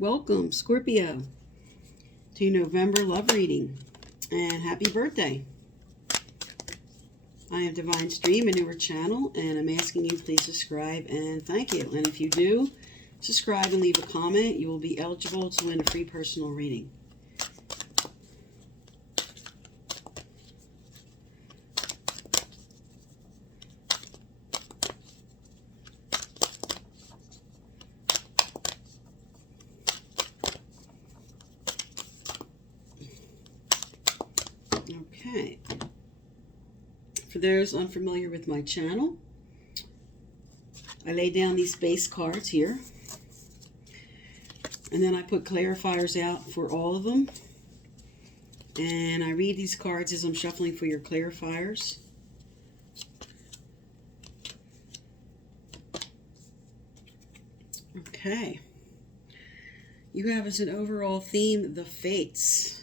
Welcome, Scorpio, to November love reading, and happy birthday. I am Divine Stream, a newer channel, and I'm asking you please subscribe and thank you. And if you do subscribe and leave a comment, you will be eligible to win a free personal reading. Okay, for those unfamiliar with my channel, I lay down these base cards here, and then I put clarifiers out for all of them, and I read these cards as I'm shuffling for your clarifiers. Okay, you have as an overall theme the fates.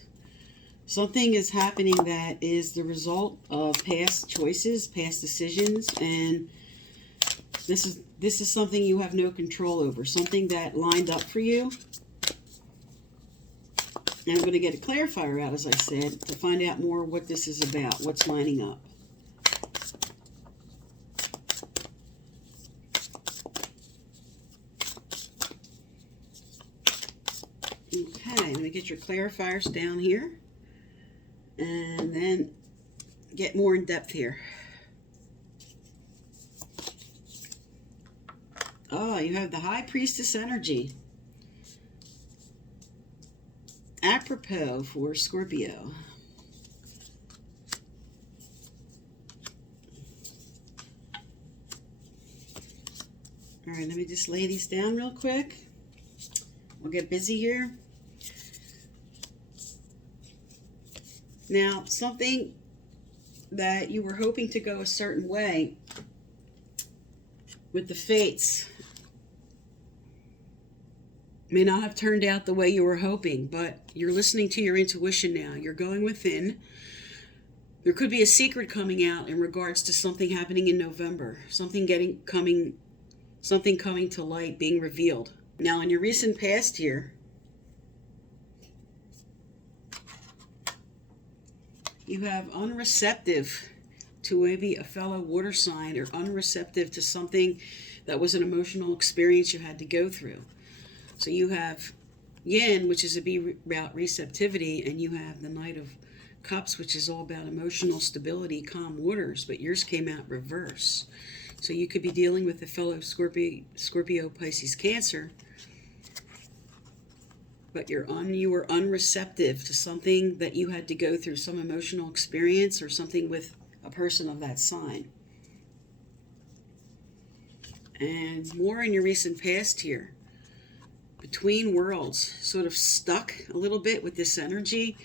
Something is happening that is the result of past choices, past decisions, and this is something you have no control over. Something that lined up for you. And I'm going to get a clarifier out, as I said, to find out more what this is about, what's lining up. Okay, let me get your clarifiers down here. And then get more in depth here. Oh, you have the High Priestess energy. Apropos for Scorpio. All right, let me just lay these down real quick. We'll get busy here. Now, something that you were hoping to go a certain way with the fates may not have turned out the way you were hoping, but you're listening to your intuition now. You're going within. There could be a secret coming out in regards to something happening in November, something coming to light, being revealed. Now, in your recent past here, you have unreceptive to maybe a fellow water sign, or unreceptive to something that was an emotional experience you had to go through. So you have Yin, which is about receptivity, and you have the Knight of Cups, which is all about emotional stability, calm waters, but yours came out reverse. So you could be dealing with a fellow Scorpio, Pisces, Cancer, but you were unreceptive to something that you had to go through, some emotional experience or something with a person of that sign. And more in your recent past here. Between worlds, sort of stuck a little bit with this energy.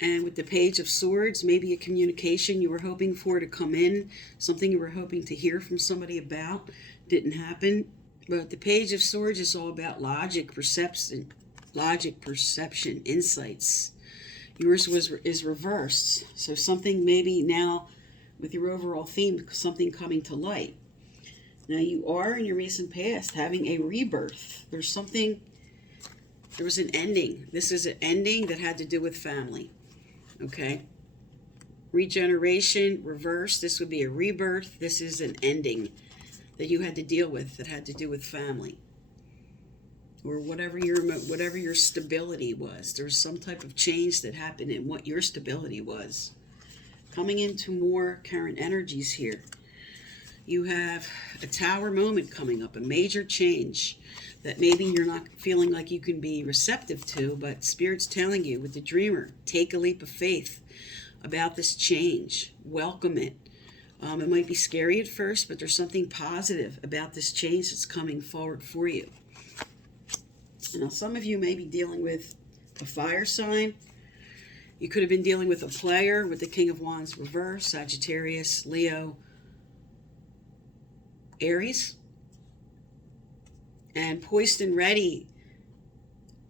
And with the Page of Swords, maybe a communication you were hoping for to come in, something you were hoping to hear from somebody about, didn't happen. But the Page of Swords is all about logic, perception, insights. Yours is reversed. So something maybe now, with your overall theme, something coming to light. Now you are in your recent past having a rebirth. There was an ending. This is an ending that had to do with family. Okay? Regeneration, reverse. This would be a rebirth. This is an ending that you had to deal with that had to do with family. Or whatever your stability was. There's some type of change that happened in what your stability was. Coming into more current energies here. You have a tower moment coming up, a major change that maybe you're not feeling like you can be receptive to, but Spirit's telling you with the Dreamer, take a leap of faith about this change. Welcome it. It might be scary at first, but there's something positive about this change that's coming forward for you. Now, some of you may be dealing with a fire sign. You could have been dealing with a player with the King of Wands reverse, Sagittarius, Leo, Aries. And poised and ready,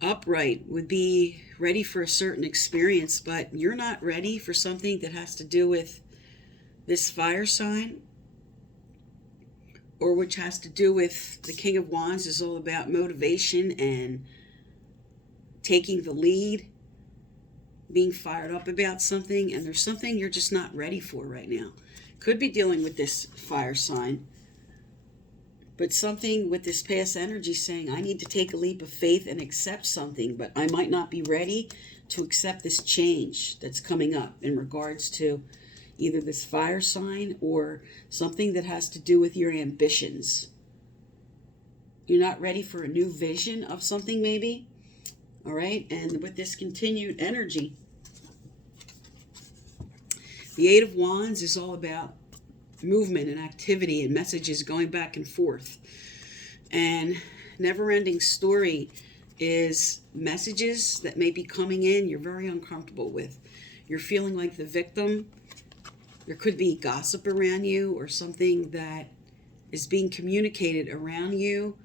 upright, would be ready for a certain experience, but you're not ready for something that has to do with this fire sign, or which has to do with the King of Wands is all about motivation and taking the lead, being fired up about something, and there's something you're just not ready for right now. Could be dealing with this fire sign, but something with this past energy saying, I need to take a leap of faith and accept something, but I might not be ready to accept this change that's coming up in regards to either this fire sign or something that has to do with your ambitions. You're not ready for a new vision of something, maybe. All right, and with this continued energy, the Eight of Wands is all about movement and activity and messages going back and forth. And never-ending story is messages that may be coming in you're very uncomfortable with. You're feeling like the victim. There could be gossip around you or something that is being communicated around you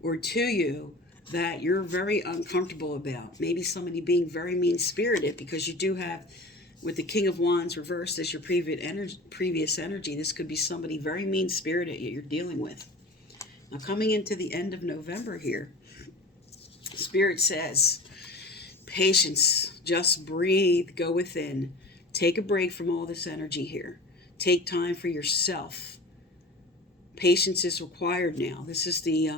or to you that you're very uncomfortable about. Maybe somebody being very mean-spirited, because you do have, with the King of Wands reversed as your previous energy, this could be somebody very mean-spirited you're dealing with. Now, coming into the end of November here, Spirit says, patience, just breathe, go within. Take a break from all this energy here. Take time for yourself. Patience is required now. This is the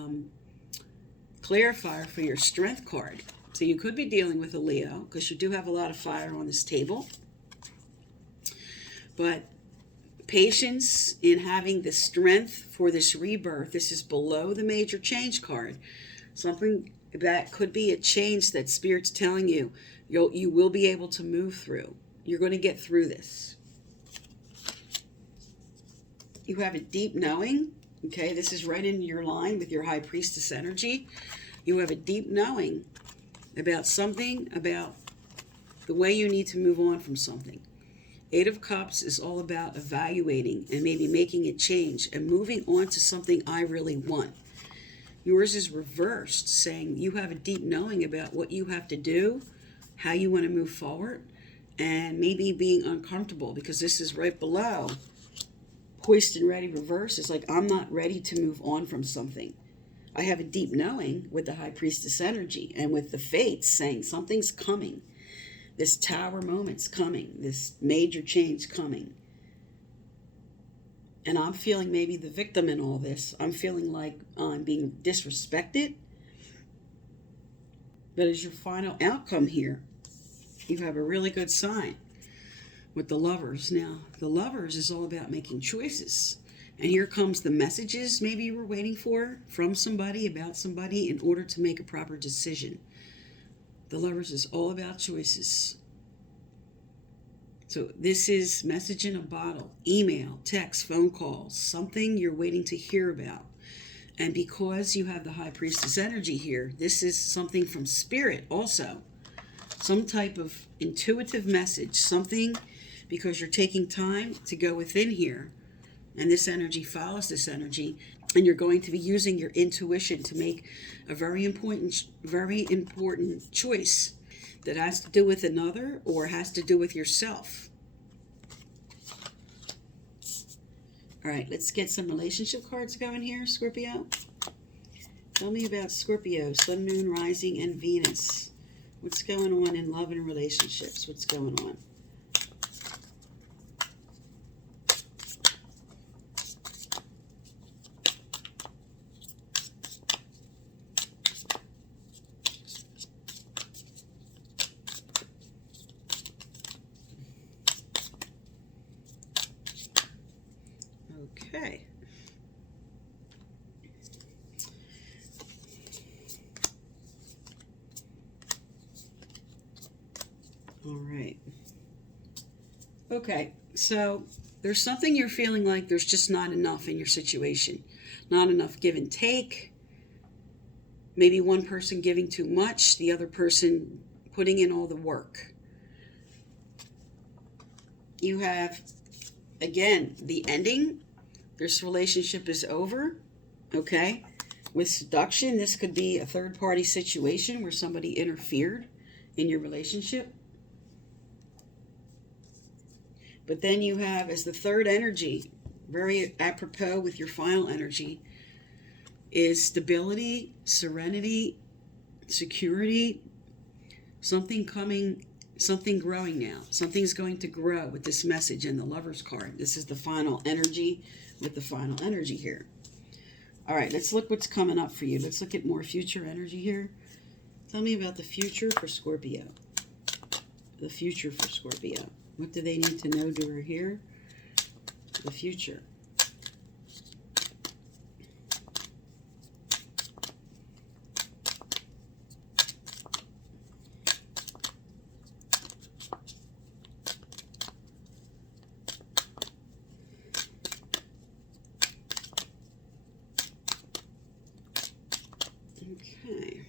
clarifier for your strength card. So you could be dealing with a Leo, because you do have a lot of fire on this table. But patience in having the strength for this rebirth. This is below the major change card. Something that could be a change that Spirit's telling you you will be able to move through. You're going to get through this. You have a deep knowing. Okay, this is right in your line with your High Priestess energy. You have a deep knowing about something, about the way you need to move on from something. Eight of Cups is all about evaluating and maybe making a change and moving on to something I really want. Yours is reversed, saying you have a deep knowing about what you have to do, how you want to move forward, and maybe being uncomfortable, because this is right below. Poised and ready reverse is like, I'm not ready to move on from something. I have a deep knowing with the High Priestess energy and with the Fates saying something's coming. This Tower moment's coming. This major change coming. And I'm feeling maybe the victim in all this. I'm feeling like I'm being disrespected. But as your final outcome here, you have a really good sign with the Lovers. Now, the Lovers is all about making choices. And here comes the messages maybe you were waiting for from somebody, about somebody, in order to make a proper decision. The Lovers is all about choices. So this is message in a bottle, email, text, phone calls, something you're waiting to hear about. And because you have the High Priestess energy here, this is something from Spirit also. Some type of intuitive message, something, because you're taking time to go within here, and this energy follows this energy, and you're going to be using your intuition to make a very important choice that has to do with another or has to do with yourself. All right, let's get some relationship cards going here, Scorpio. Tell me about Scorpio, Sun, Moon, Rising, and Venus. What's going on in love and relationships? What's going on? Okay. All right. Okay, so there's something you're feeling like there's just not enough in your situation. Not enough give and take. Maybe one person giving too much, the other person putting in all the work. You have, again, the ending. This relationship is over, okay? With seduction, this could be a third-party situation where somebody interfered in your relationship. But then you have, as the third energy, very apropos with your final energy, is stability, serenity, security, Something coming, something growing now. Something's going to grow with this message and the Lover's card. This is the final energy with the final energy here. All right, let's look what's coming up for you. Let's look at more future energy here. Tell me about the future for Scorpio. The future for Scorpio. What do they need to know, do, or hear? The future. Okay.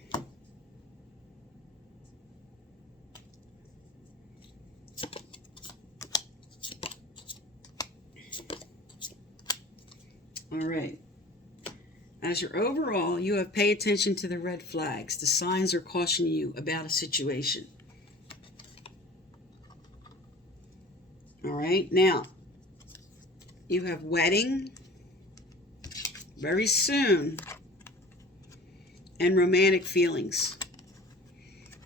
All right. As your overall, you have pay attention to the red flags. The signs are cautioning you about a situation. All right. Now, you have wedding very soon and romantic feelings.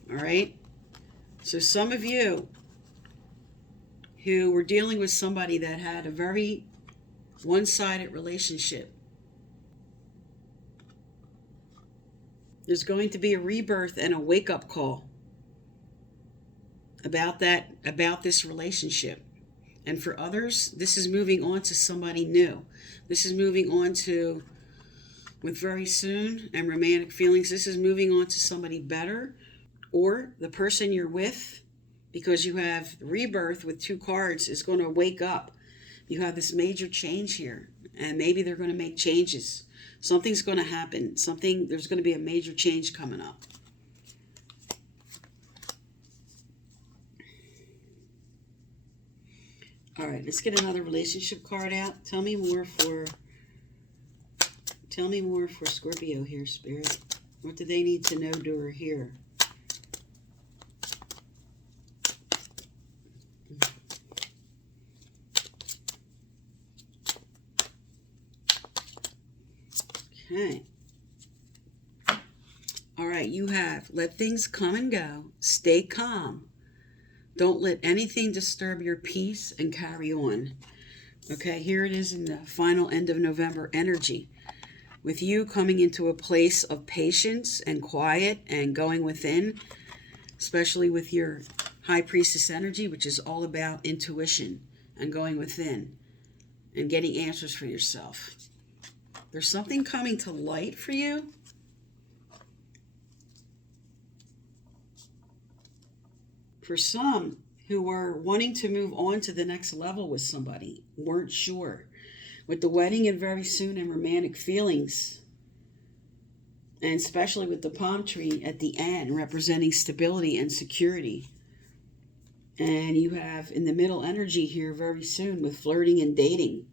All right. So some of you who were dealing with somebody that had a very one-sided relationship, there's going to be a rebirth and a wake-up call about this relationship. And for others, this is moving on to somebody new. This is moving on to, with very soon and romantic feelings, this is moving on to somebody better, or the person you're with, because you have rebirth with 2 cards, is going to wake up. You have this major change here, and maybe they're going to make changes. Something's going to happen. There's going to be a major change coming up. All right, let's get another relationship card out. Tell me more for Scorpio here, Spirit. What do they need to know, do, or hear? Okay. All right, you have let things come and go. Stay calm. Don't let anything disturb your peace and carry on. Okay, here it is in the final end of November energy. With you coming into a place of patience and quiet and going within, especially with your High Priestess energy, which is all about intuition and going within and getting answers for yourself. There's something coming to light for you. For some who were wanting to move on to the next level with somebody, weren't sure. With the wedding and very soon and romantic feelings, and especially with the palm tree at the end representing stability and security. And you have in the middle energy here very soon with flirting and dating.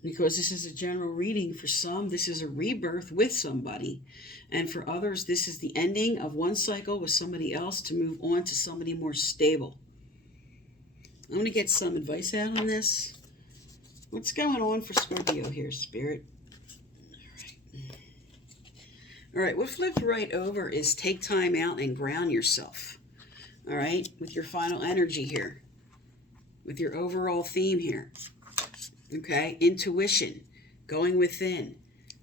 Because this is a general reading. For some, this is a rebirth with somebody. And for others, this is the ending of one cycle with somebody else to move on to somebody more stable. I'm going to get some advice out on this. What's going on for Scorpio here, Spirit? All right, what flipped right over is take time out and ground yourself. All right, with your final energy here. With your overall theme here. Okay, intuition, going within,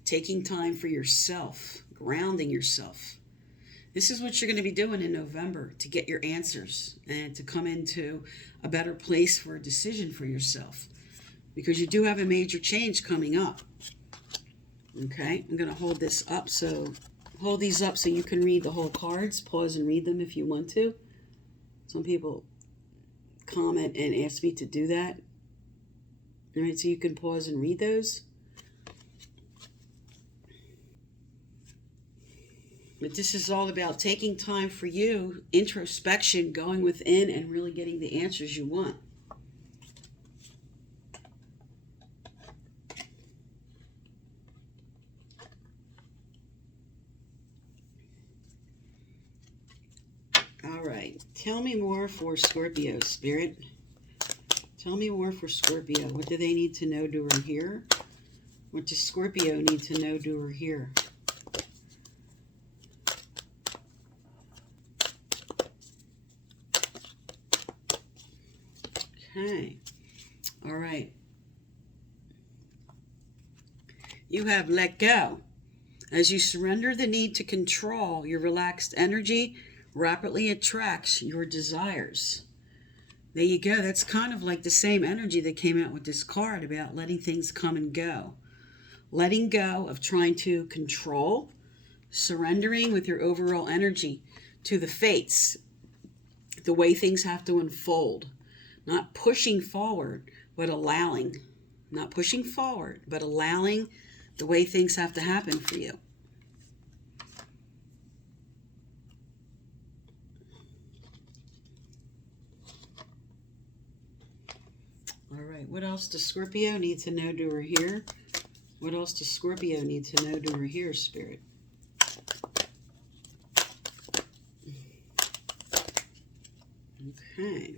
taking time for yourself, grounding yourself. This is what you're going to be doing in November to get your answers and to come into a better place for a decision for yourself. Because you do have a major change coming up. Okay, I'm going to hold these up so you can read the whole cards. Pause and read them if you want to. Some people comment and ask me to do that. All right, so you can pause and read those. But this is all about taking time for you, introspection, going within, and really getting the answers you want. All right, tell me more for Scorpio, Spirit. Tell me more for Scorpio. What do they need to know, do, or hear? What does Scorpio need to know, do, or hear? Okay. All right. You have let go. As you surrender the need to control, your relaxed energy rapidly attracts your desires. There you go. That's kind of like the same energy that came out with this card about letting things come and go. Letting go of trying to control, surrendering with your overall energy to the fates, the way things have to unfold. Not pushing forward, but allowing. Not pushing forward, but allowing the way things have to happen for you. All right, what else does Scorpio need to know to her here? What else does Scorpio need to know to her here, Spirit? Okay.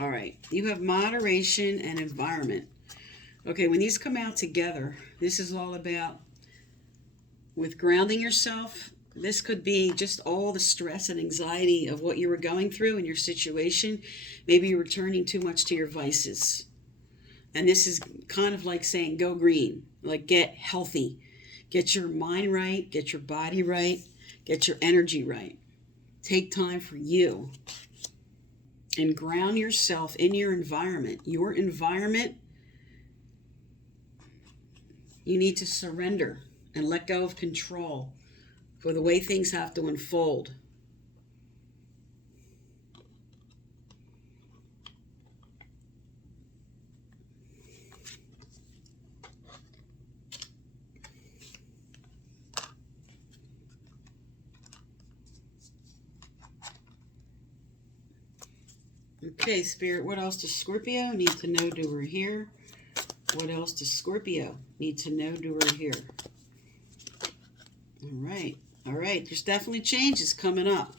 All right, you have moderation and environment. Okay, when these come out together, this is all about with grounding yourself. This could be just all the stress and anxiety of what you were going through in your situation. Maybe you were turning too much to your vices. And this is kind of like saying, go green, like get healthy. Get your mind right, get your body right, get your energy right. Take time for you. And ground yourself in your environment. Your environment, you need to surrender and let go of control for the way things have to unfold. Okay, Spirit, what else does Scorpio need to know to her here? What else does Scorpio need to know to her here? All right. All right. There's definitely changes coming up.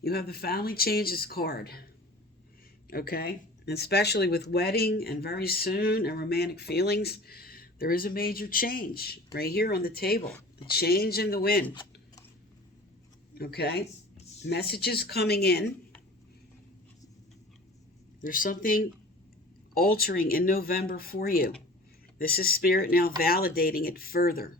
You have the family changes card. Okay? Especially with wedding and very soon and romantic feelings, there is a major change right here on the table. A change in the wind. Okay? Messages coming in. There's something altering in November for you. This is Spirit now validating it further.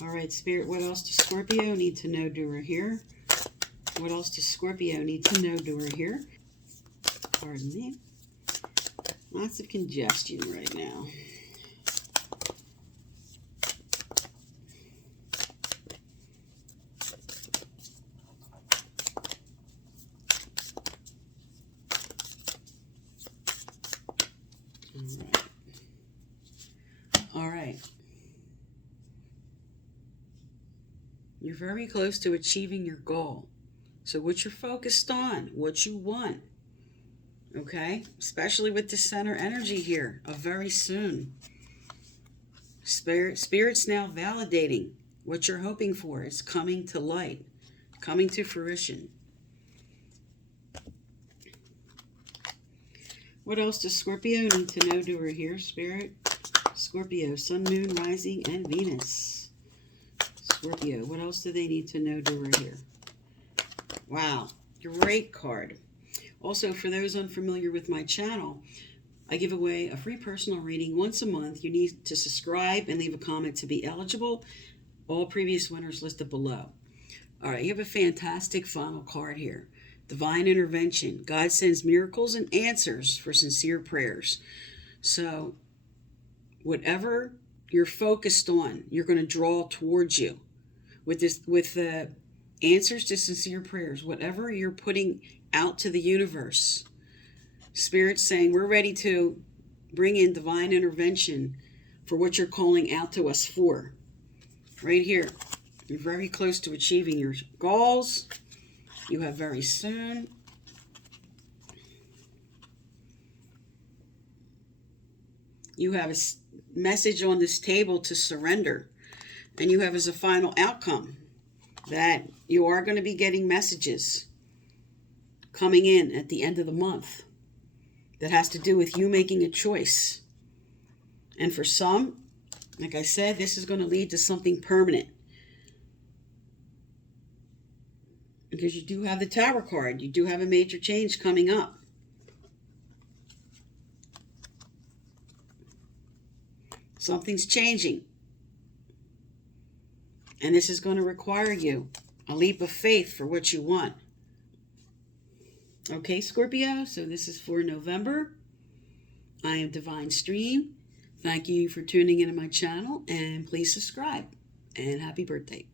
All right, Spirit, what else does Scorpio need to know to her here? What else does Scorpio need to know to her here? Pardon me. Lots of congestion right now. All right. You're very close to achieving your goal. So what you're focused on, what you want, okay? Especially with the center energy here of very soon. Spirit's now validating what you're hoping for. It's coming to light, coming to fruition. What else does Scorpio need to know to her here, Spirit? Scorpio, Sun, Moon, Rising, and Venus. Scorpio, what else do they need to know to her here? Wow, great card. Also, for those unfamiliar with my channel, I give away a free personal reading once a month. You need to subscribe and leave a comment to be eligible. All previous winners listed below. All right, you have a fantastic final card here. Divine intervention. God sends miracles and answers for sincere prayers. So, whatever you're focused on, you're going to draw towards you. With the answers to sincere prayers, whatever you're putting out to the universe, Spirit's saying we're ready to bring in divine intervention for what you're calling out to us for. Right here, you're very close to achieving your goals. You have very soon. You have a message on this table to surrender. And you have as a final outcome that you are going to be getting messages coming in at the end of the month that has to do with you making a choice. And for some, like I said, this is going to lead to something permanent. Because you do have the Tower card. You do have a major change coming up. Something's changing. And this is going to require you a leap of faith for what you want. Okay, Scorpio, so this is for November. I am Divine Stream. Thank you for tuning into my channel, and please subscribe. And happy birthday.